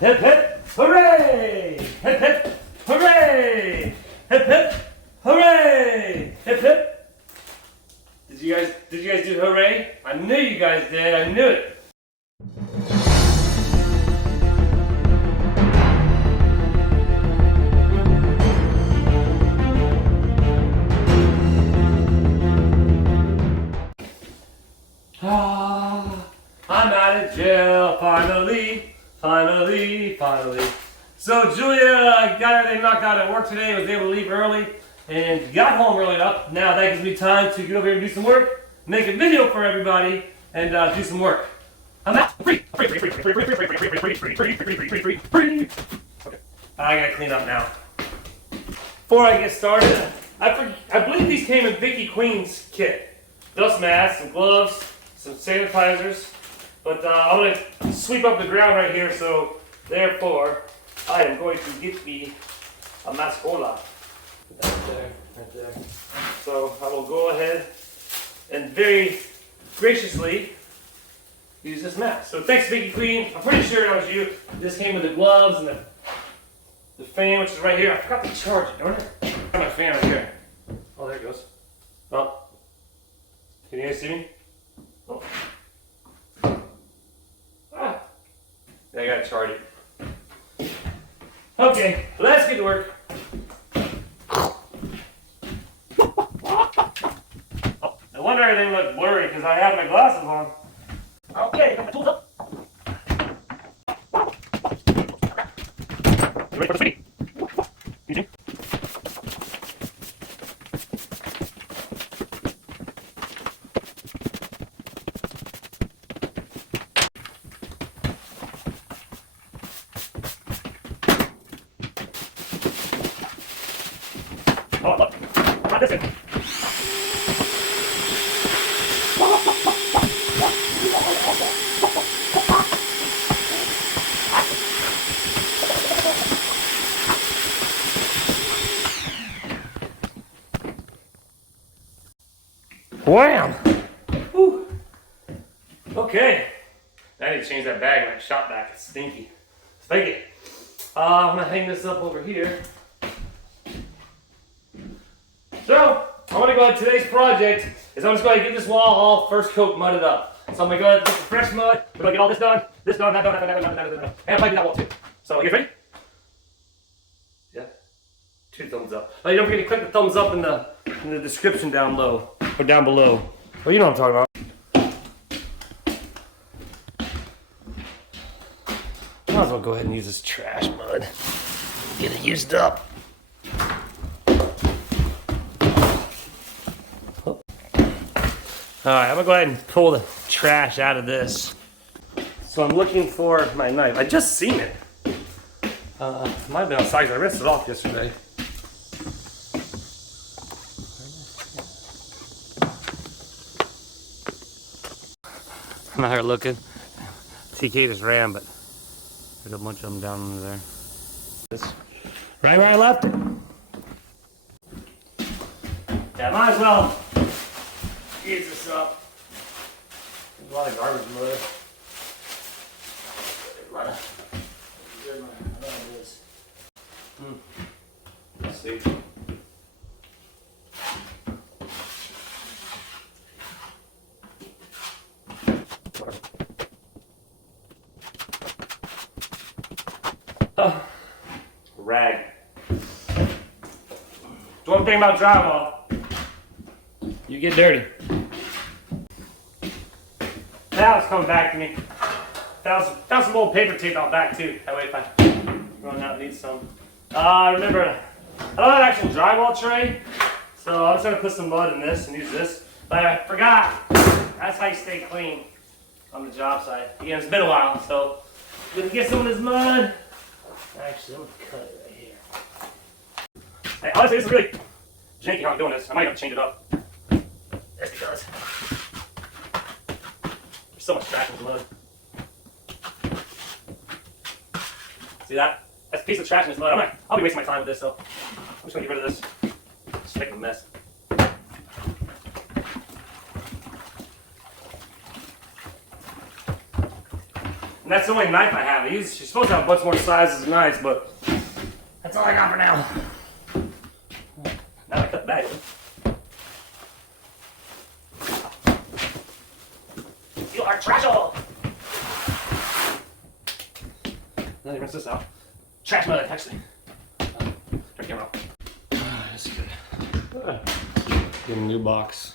Hip hip hooray! Hip hip hooray! Hip hip hooray! Hip hip. Did you guys do hooray? I knew you guys did. I knew it. I'm out of jail, finally. So Julia got everything knocked out at work today, was able to leave early, and got home early enough. Now that gives me time to get over here and do some work, make a video for everybody, and do some work. I'm out. Free. Okay. I gotta clean up now. Before I get started, I believe these came in Vicky Queen's kit. Dust masks, some gloves, some sanitizers. But I'm going to sweep up the ground right here, so therefore I am going to get me a mascola. Right there. So I will go ahead and very graciously use this mask. So thanks, Vicky Queen. I'm pretty sure that was you. This came with the gloves and the fan, which is right here. I forgot to charge it, don't I? I got my fan right here. Oh, there it goes. Oh. Can you guys see me? Oh. I gotta charge it. Okay, let's get to work. Oh, no wonder everything looked blurry because I had my glasses on. Okay, put my tools up. You ready for the speed? Easy. Oh, look. Not this end. Wham! Whew. Okay. I need to change that bag when I shot back. It's stinky. Stinky. I'm going to hang this up over here. So, I'm going to go ahead, today's project is I'm just going to get this wall all first coat mudded up. So I'm going to go ahead and get the fresh mud, we're going to get all this done, that done, and I'm going to do that wall too. So, you guys ready? Yeah? 2 thumbs up. Oh, you don't forget to click the thumbs up in the description down low, or down below. Well, you know what I'm talking about. Might as well go ahead and use this trash mud. Get it used up. Alright, I'm gonna go ahead and pull the trash out of this. So I'm looking for my knife. I just seen it. Might have been outside because I rinsed it off yesterday. I'm out here looking. TK just ran, but there's a bunch of them down under there. Right where I left it. Yeah, might as well use this up. There's a lot of garbage in there. A lot of good money. I know it is. Let's see. Rag. The one thing about drywall, you get dirty. Now it's coming back to me. Found some old paper tape out back too. That way if I run out and need some. Remember, I don't have an actual drywall tray, so I'm just gonna put some mud in this and use this. But I forgot. That's how you stay clean on the job site. Again, it's been a while, so I'm gonna get some of this mud. Actually, I'm gonna cut it right here. Hey, honestly, this is really janky how I'm doing this. I might have to change it up. Just because there's so much trash in the mud. See that? That's a piece of trash in this mud. I'll be wasting my time with this, so I'm just gonna get rid of this. Just make it a mess. And that's the only knife I have. You're supposed to have a bunch more sizes of knives, but that's all I got for now. Now I cut the bag. You are trashable! Now you rinse this out. Trash mud, actually. Turn the camera off. That's good. Get a new box.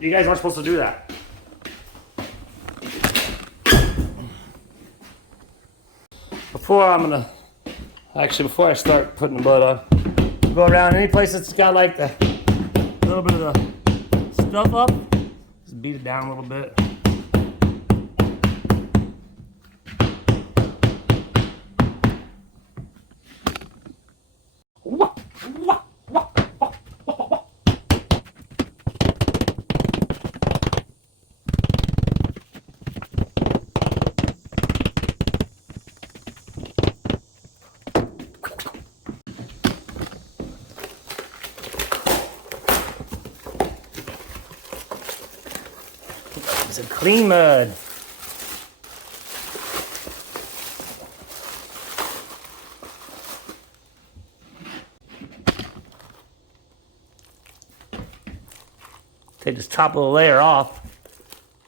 You guys aren't supposed to do that. Before I start putting the mud on, go around any place that's got like the little bit of the stuff up, just beat it down a little bit. Some clean mud. Take this top of the layer off.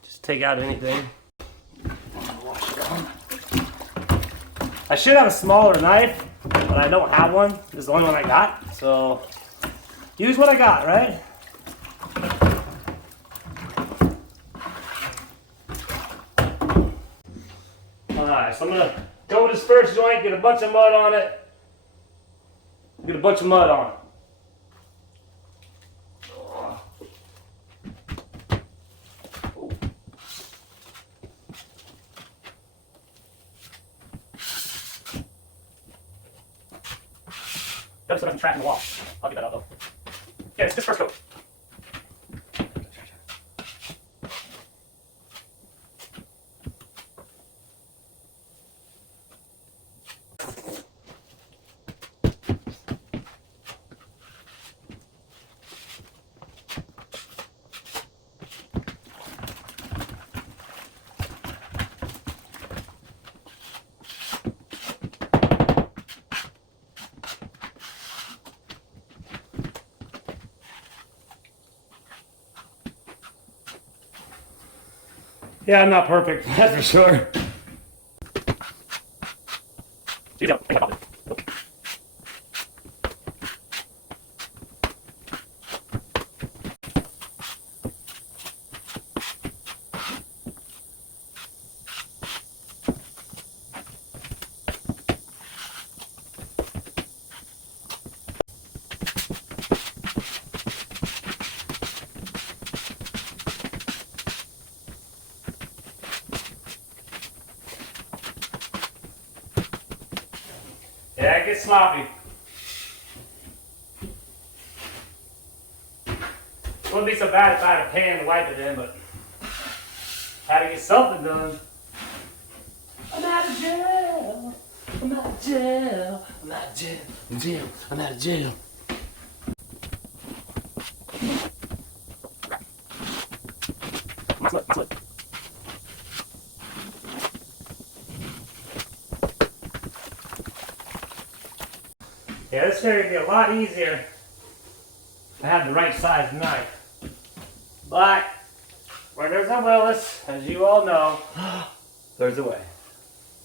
Just take out anything. Wash it on. I should have a smaller knife, but I don't have one. This is the only one I got. So use what I got, right? Alright, so I'm going to go with this first joint, get a bunch of mud on it. Get a bunch of mud on it. Notice that I'm trapped in the wall. I'll get that out though. Yeah, it's just first coat. Yeah, I'm not perfect, that's for sure. Yeah, it gets sloppy. It wouldn't be so bad if I had a pan to wipe it in, but I had to get something done. I'm out of jail. I'm out of jail. I'm out of jail. I'm out of jail. Yeah, this area would be a lot easier to have the right size knife. But where there's a Willis, as you all know, there's a way.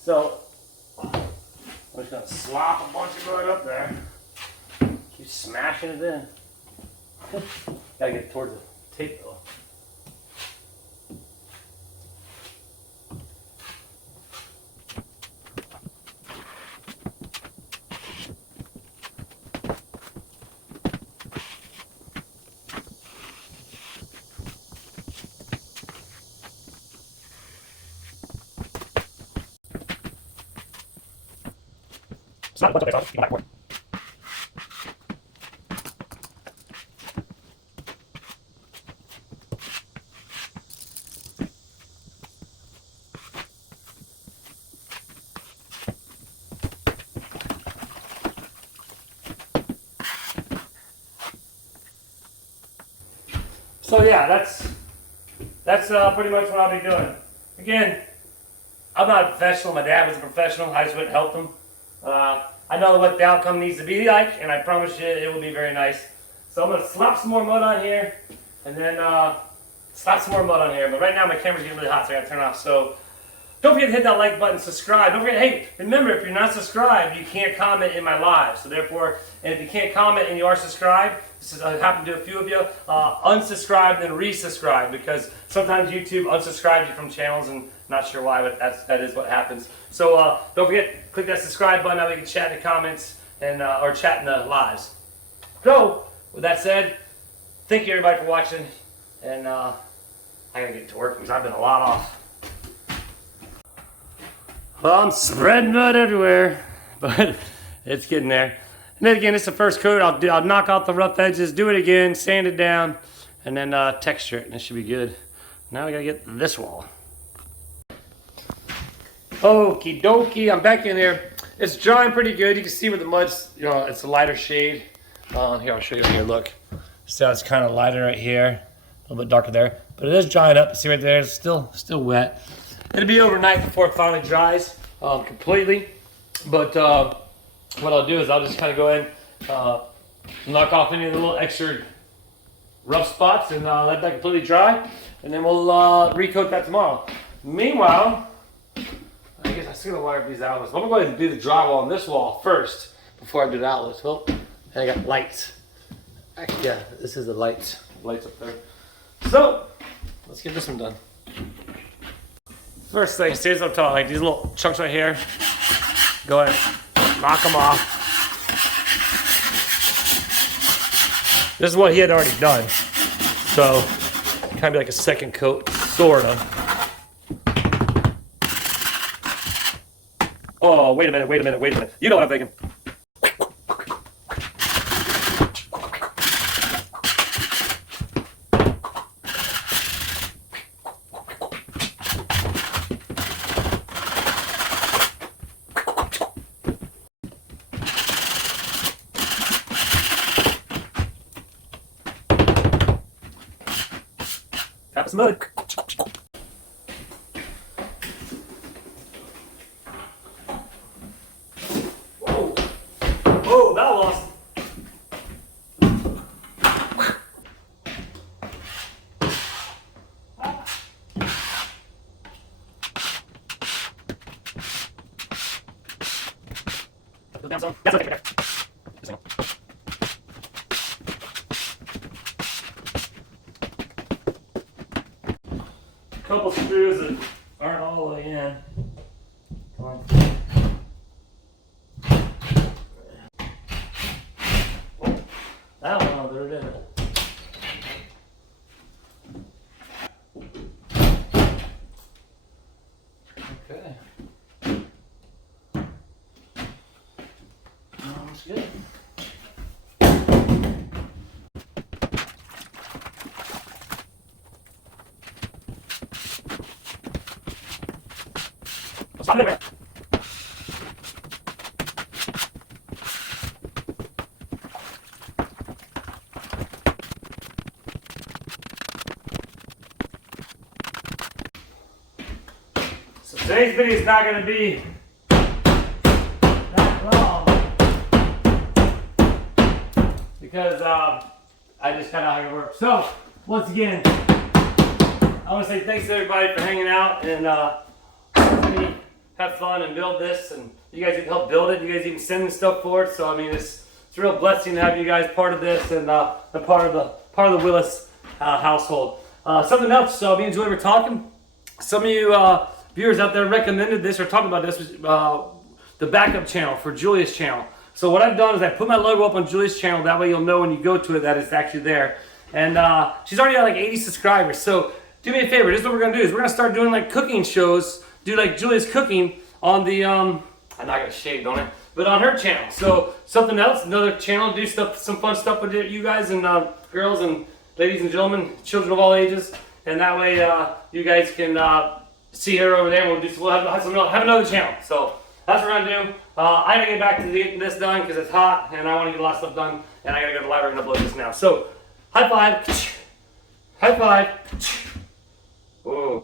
So I'm just gonna slop a bunch of mud up there. Keep smashing it in. Gotta get it towards the tape though. It's not a bunch of things, I'll just keep So yeah, that's pretty much what I'll be doing. Again, I'm not a professional. My dad was a professional. I just went and helped him. I know what the outcome needs to be like, and I promise you it will be very nice. So I'm going to slap some more mud on here, and then slap some more mud on here. But right now my camera's getting really hot, so I got to turn it off. So don't forget to hit that like button, subscribe. Don't forget, hey, remember, if you're not subscribed, you can't comment in my live. So therefore, and if you can't comment and you are subscribed, this is happened to a few of you, unsubscribe and resubscribe, because sometimes YouTube unsubscribes you from channels, and not sure why, but that is what happens. So don't forget, click that subscribe button. Now we can chat in the comments and or chat in the lives. So with that said, thank you everybody for watching, and I gotta get to work because I've been a lot off. Well, I'm spreading mud everywhere, but it's getting there. And then again, it's the first coat. I'll knock out the rough edges, do it again, sand it down, and then texture it, and it should be good. Now we gotta get this wall. Okie dokie, I'm back in here. It's drying pretty good. You can see where the mud's, it's a lighter shade. Here, I'll show you here, look. See how it's kind of lighter right here, a little bit darker there. But it is drying up, see right there, it's still wet. It'll be overnight before it finally dries completely. But what I'll do is I'll just kind of go in, knock off any of the little extra rough spots and let that completely dry. And then we'll recoat that tomorrow. Meanwhile, I guess I'm still gonna wire up these outlets. I'm gonna go ahead and do the drywall on this wall first before I do the outlets. Well, and I got lights. Actually, yeah, this is the lights up there. So let's get this one done. First thing, stays up top, like these little chunks right here. Go ahead, knock them off. This is what he had already done. So, kind of be like a second coat, sorta. Oh, wait a minute. You know what I'm thinking. Tap some mud. Whoa, that lost. Go down some. That's okay. Couple screws that aren't all the way in. Come on. Oh, that one over there, didn't it? Okay. That's good. Stop it. So today's video is not going to be that long because I just got out of work. So once again, I want to say thanks to everybody for hanging out and have fun and build this, and you guys even help build it. You guys even send me stuff for it. So I mean, it's a real blessing to have you guys part of this and a part of the Willis household. Something else. So me and Julie were talking. Some of you viewers out there recommended this or talking about this was the backup channel for Julia's channel. So what I've done is I put my logo up on Julia's channel. That way you'll know when you go to it that it's actually there. And she's already got like 80 subscribers. So do me a favor. This is what we're gonna do. Is we're gonna start doing like cooking shows. Do like Julia's cooking on the I'm not gonna shade, don't I? But on her channel. So something else, another channel, do stuff, some fun stuff with you guys and girls and ladies and gentlemen, children of all ages, and that way you guys can see her over there. We'll have another channel. So that's what we're gonna do. I gotta get back to getting this done because it's hot and I want to get a lot of stuff done, and I gotta go to the library and upload this now. So high five. High five. Whoa.